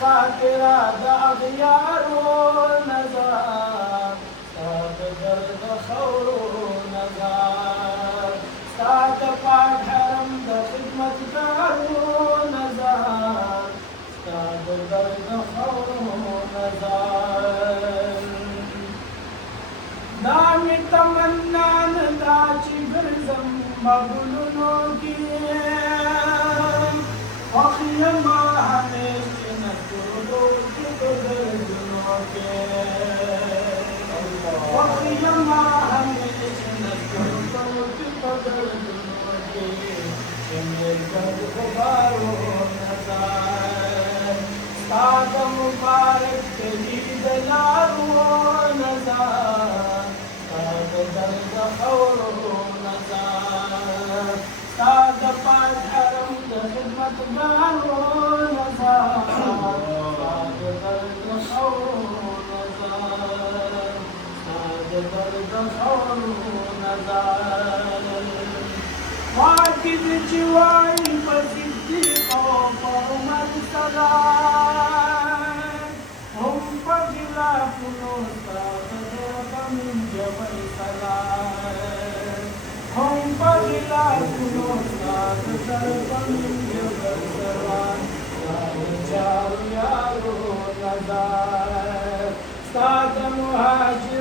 खातिरा दागियारो नजार साद दर्द खौरो नजार साद पाक हरम द खिदमतगारो नजार साद दर्द खौरो नजार दामी तमन्ना दाची बिरजम मबुलनो की अखियमा हमेशा नकुलो की दर्दों के अखियमा हमेशा नकुलो की दर्दों के मेरे दर्द गुबारो नज़ार साद मुबारक तेरी दलारो नज़ार साद दर्द खौरो नज़ार साद पाक हरम द खिदमत गारो नज़ार साद दर्द खौरो नज़ार साद दर्द खौरो नज़ार वाकिद जिवाई बसिद्दीक़ उमर सलाम हम पगला पुनोता min jabal salam hum pagila punosta min jabal salam jaru yaro nazar sad muhajir